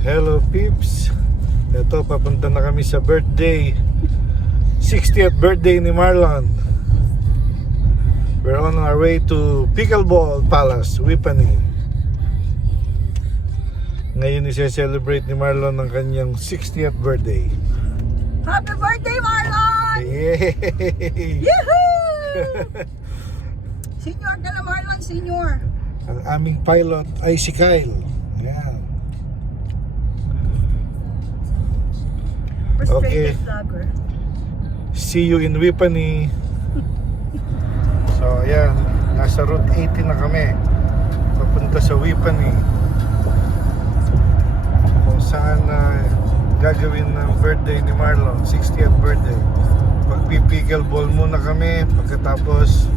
Hello peeps. Ito, papunta na kami sa birthday 60th birthday ni Marlon. We're on our way to Pickleball Palace, Whippany. Ngayon i-celebrate ni Marlon ang kanyang 60th birthday. Happy birthday, Marlon! Yay! Yahoo! Senior ka na, Marlon, senior. Ang aming pilot ay si Kyle. Ayan. Frustrated Okay. vlogger. See you in Whippany. So ayan, nasa Route 80 na kami. Papunta sa Whippany, kung saan gagawin ng birthday ni Marlon, 60th birthday. Magpipickleball muna kami, pagkatapos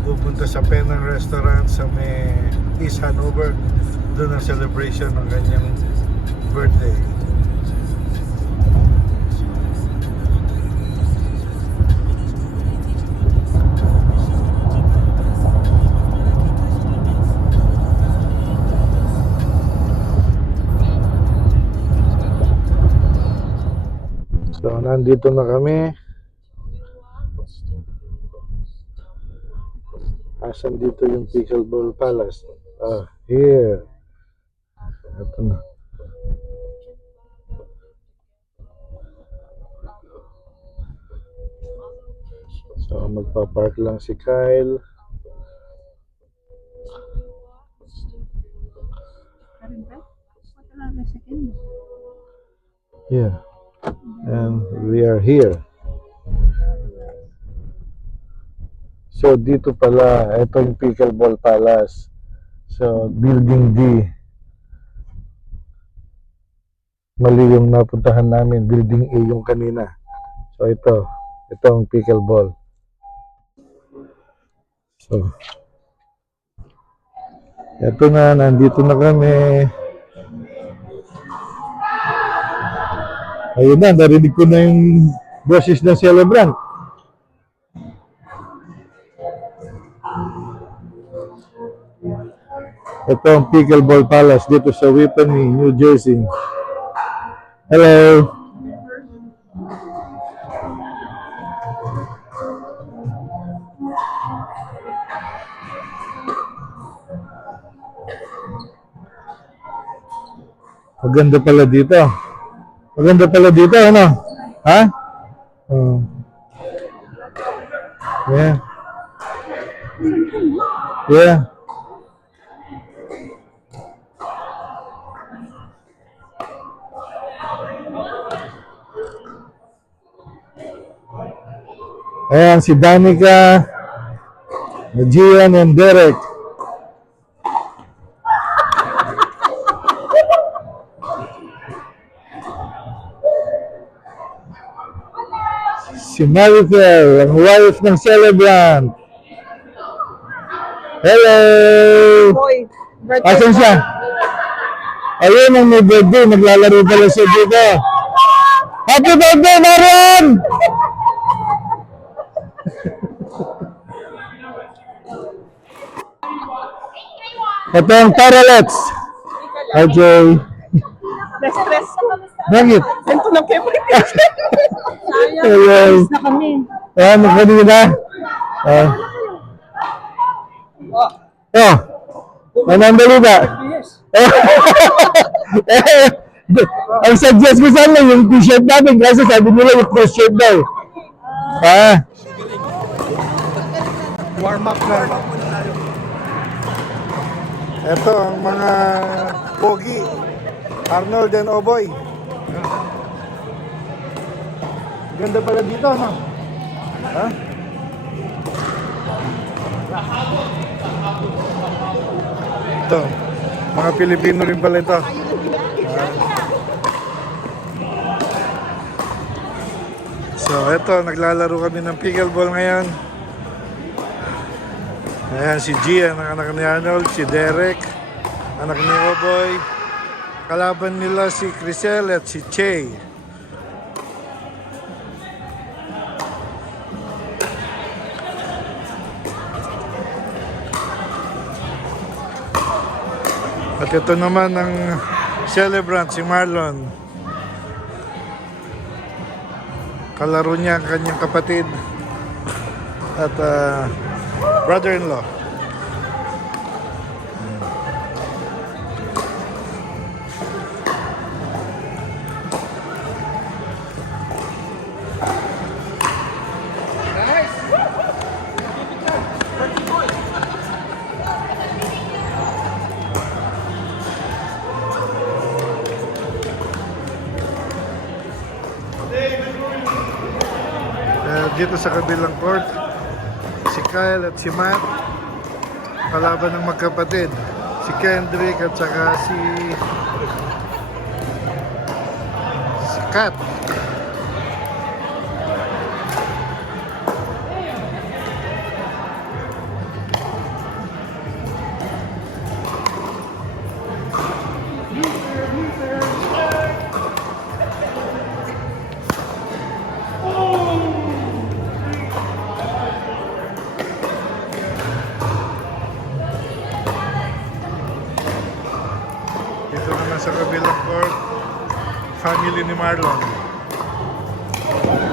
pupunta sa Penang Restaurant sa may East Hanover. Doon ang celebration ng kanyang birthday. So, nandito na kami. Asan dito yung Pickleball Palace? Here. Ito na. So, magpa-park lang si Kyle. Yeah. And we are here. So dito pala, ito yung Pickleball Palace. So building D. Mali yung napuntahan namin, building A yung kanina. So ito ang pickleball. So ito na, nandito na kami. Ayun na, narinig ko na yung boses ng celebrant. Ito ang Pickleball Palace dito sa Whippany, New Jersey. Hello! Maganda pala dito. Maganda pala dito, ano? Ha? Oh. Yeah. Yeah. Ayan, si Danica, Gian, and Derek. Si Maricel, ang wife ng celebrant. Hello! Boy, birthday. Asan siya? Ayun ang may birthday, naglalaro pala siya dito. Happy birthday, Marian! Ito ang Taralets. RJ. Na-stress. Bakit? Ito na kayo. Hello. Na kami. Magkano na? Ano ang balita? Ang suggest ko sana yung t-shirt natin kasi sabi nila yung cross shirt daw. Warm up na. Ito ang mga pogi. Arnold and Oboy. Ganda pala dito, no? Ha? Ito, mga Pilipino rin pala ito. So, ito, naglalaro kami ng pickleball ngayon. Ayan, si Gian, ang anak ni Arnold, si Derek, anak ni Oboy. Kalaban nila si Crisel at si Che. At ito naman ang celebrant si Marlon. Kalaro niya ang kanyang kapatid at brother-in-law. Dito sa kabilang court, si Kyle at si Matt, kalaban ng magkapatid, si Kendrick at saka si Kat. Dito naman sa kabilang court, family ni Marlon,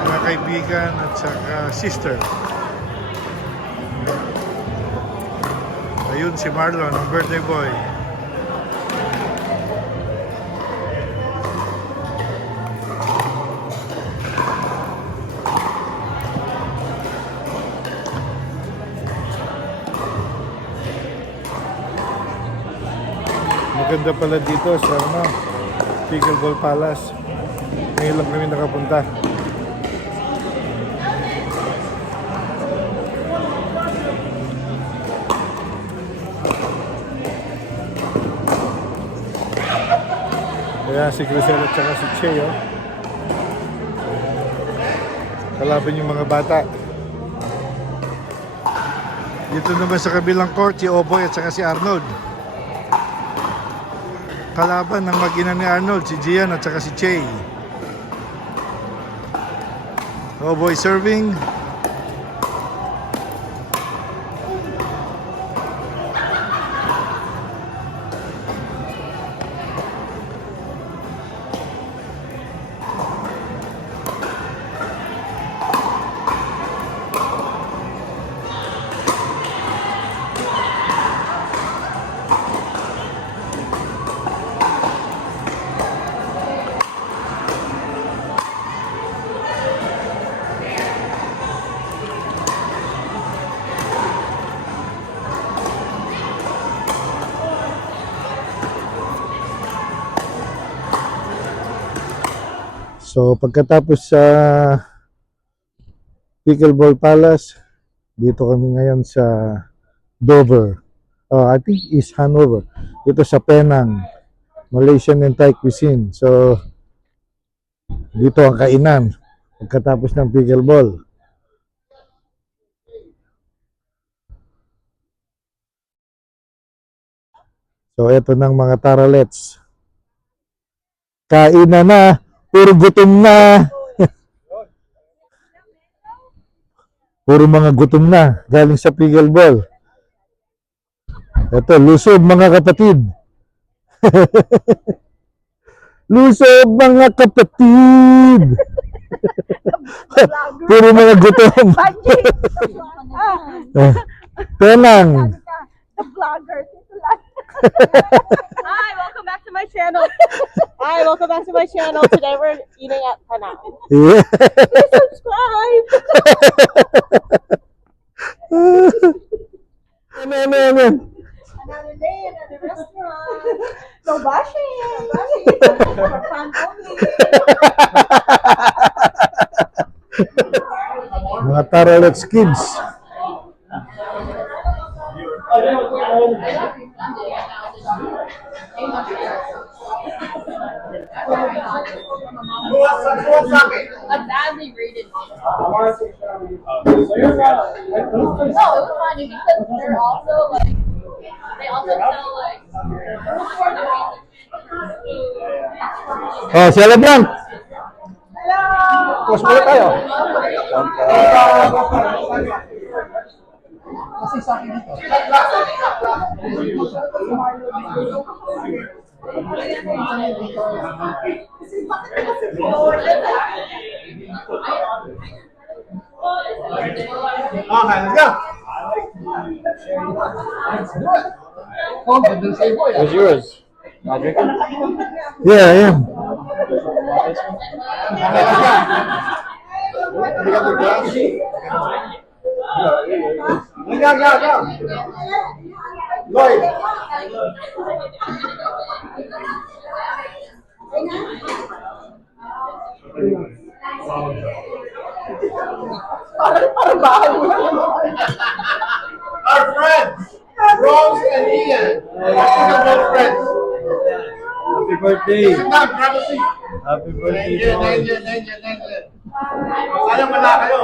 mga kaibigan at saka sister. Ayun si Marlon, ang birthday boy. Maganda pala dito sa Pickleball Palace. Ngayon lang kami nakapunta. Kaya si Crisel at saka si Che, oh. Kalaban yung mga bata. Dito naman sa kabilang court, si Oboy at saka si Arnold. Kalaban ng mag-ina ni Arnold, si Gian at saka si Che. Oboy serving. So pagkatapos sa Pickleball Palace, dito kami ngayon sa Dover. I think is Hanover. Dito sa Penang, Malaysian and Thai cuisine. So dito ang kainan pagkatapos ng pickleball. So eto ng mga taralets. Kain na. Puro gutom na. Puro mga gutom na galing sa pickleball. Ito, lusob mga kapatid. Lusob mga kapatid. Puro mga gutom. Penang. The vlogger. Hi, welcome back to my channel. Hi, welcome back to my channel. Today we're eating at Penang. Yeah. Please subscribe. Amen. Another day, another restaurant. No bashing. For fun only. Mga taralets kids. A badly rated one. No, it was funny because they're also like they also sell like Oh, celebrant. Hello. Pause muna tayo. Okay, let's go. What's yours? Not drinking? Yeah, I am. Go. Lloyd. Parang bahay mo lang. Our friends, Rose and Ian. Our friends. Happy birthday! Sit down, grab a seat. Happy birthday! Thank you. Sayang wala kayo.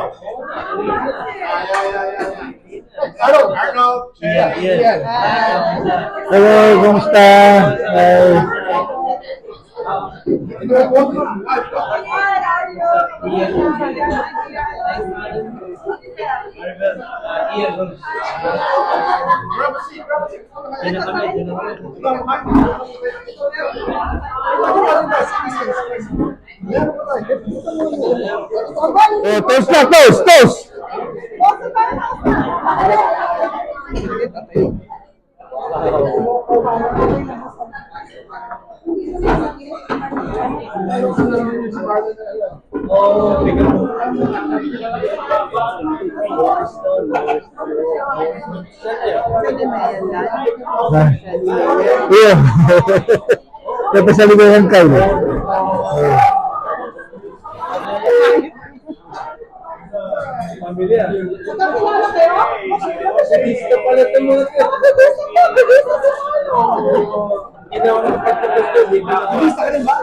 Arnold. Ian. Hello, kumusta? Toast na, toast! Iya. Napasaligayan kayo. Pamilya. Nakakilala kayo? Gusto pala ito mo. Ginawa ng pagkakasya. Gusto ka rin ba?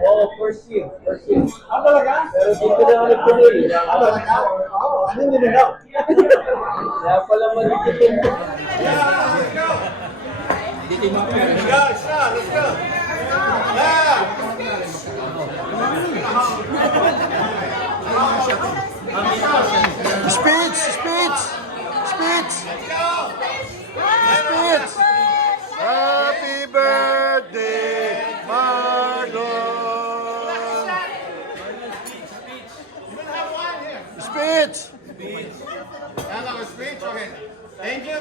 Oo, first year. Ah, talaga? Pero dito na ako nagtuloy. Ah, talaga? Oo, ano nyo na? Kaya pala magiging. Let's go. Yeah. Speech. Happy birthday, Marlon. Speech. Speech. Okay. Thank you.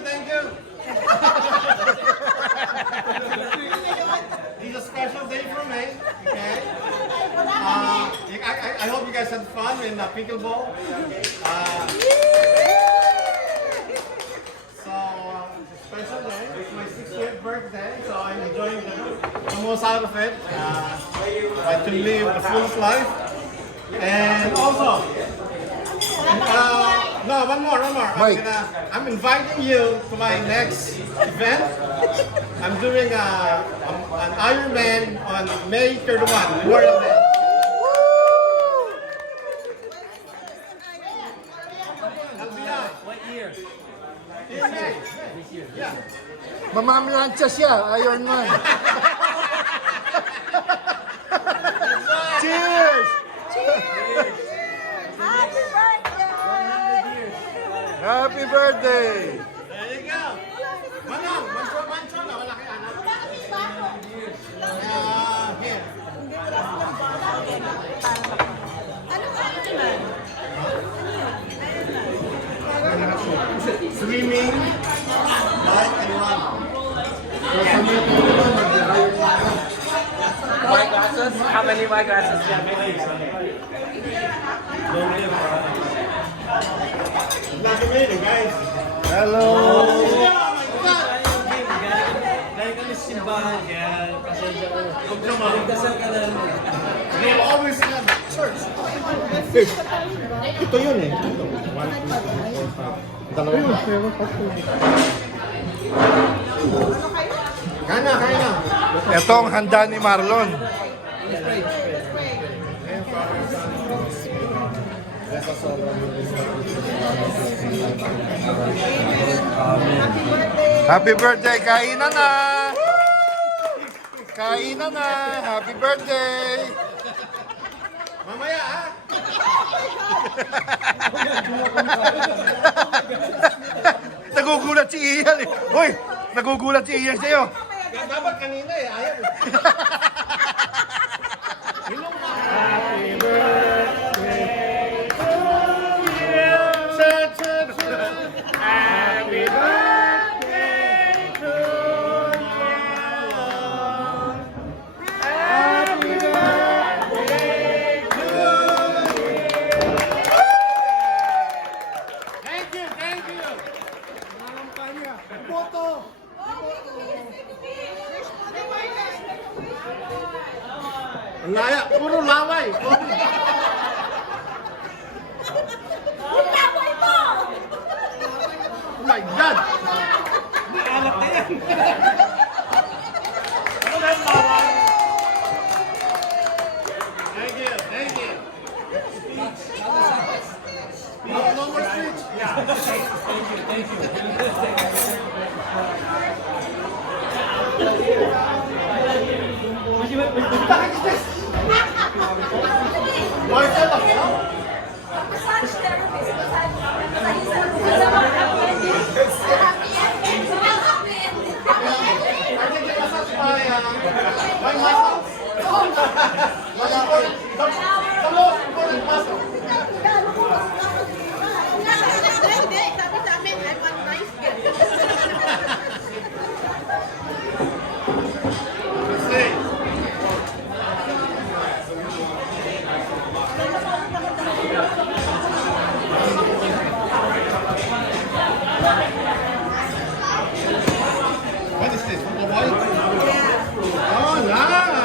It's a special day for me. Okay. I hope you guys had fun in pickleball. So it's a special day. It's my 60th birthday, so I'm enjoying the most out of it. I can live the fullest life, and also. No, one more. I'm inviting you to my next event. I'm doing an Ironman on May 31, Memorial Day. LBI. What year? In May. Yeah. Mamamlansya siya, Ironman. Cheers! Happy birthday! There you go. Manong, mancho na, wala kay anak. Here. Swimming, bike, and run. White glasses? How many white glasses do you have? Last minute, guys. Hello! Oh my God! Dahil kami simbahan kaya pasensya ko. Huwag naman. Magdasal ka na. They always have church. Ito yun eh. Ito. 1, 2, 3, 4, 5. Dalawa pa. Kaya na. Ito ang handa ni Marlon. Happy birthday! Kainan na! Happy birthday! Mamaya ha? Nagugulat si Ian eh. Hoy! Nagugulat si Ian sa'yo. Dapat kanina eh, ayaw. Ang laya, puro laway. Oh my God! Naalat na yan. Ano na yung laway? Thank you, thank you. No more speech. Marcel, Massage therapist. Happy ending. Happy ending. I think it was such my muscles. The most important muscle. Hindi, sabi sa amin, I want nice girl. See. What is this? Oh, boy? Oh, nice!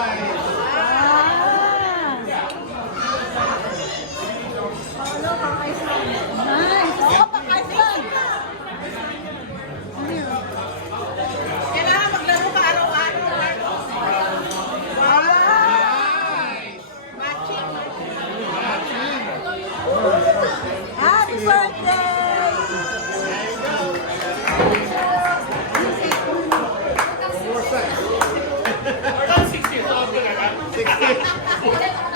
Kailangan maglaro ka araw-araw. Nice! Matching. Matching. Happy birthday! More sex. 60.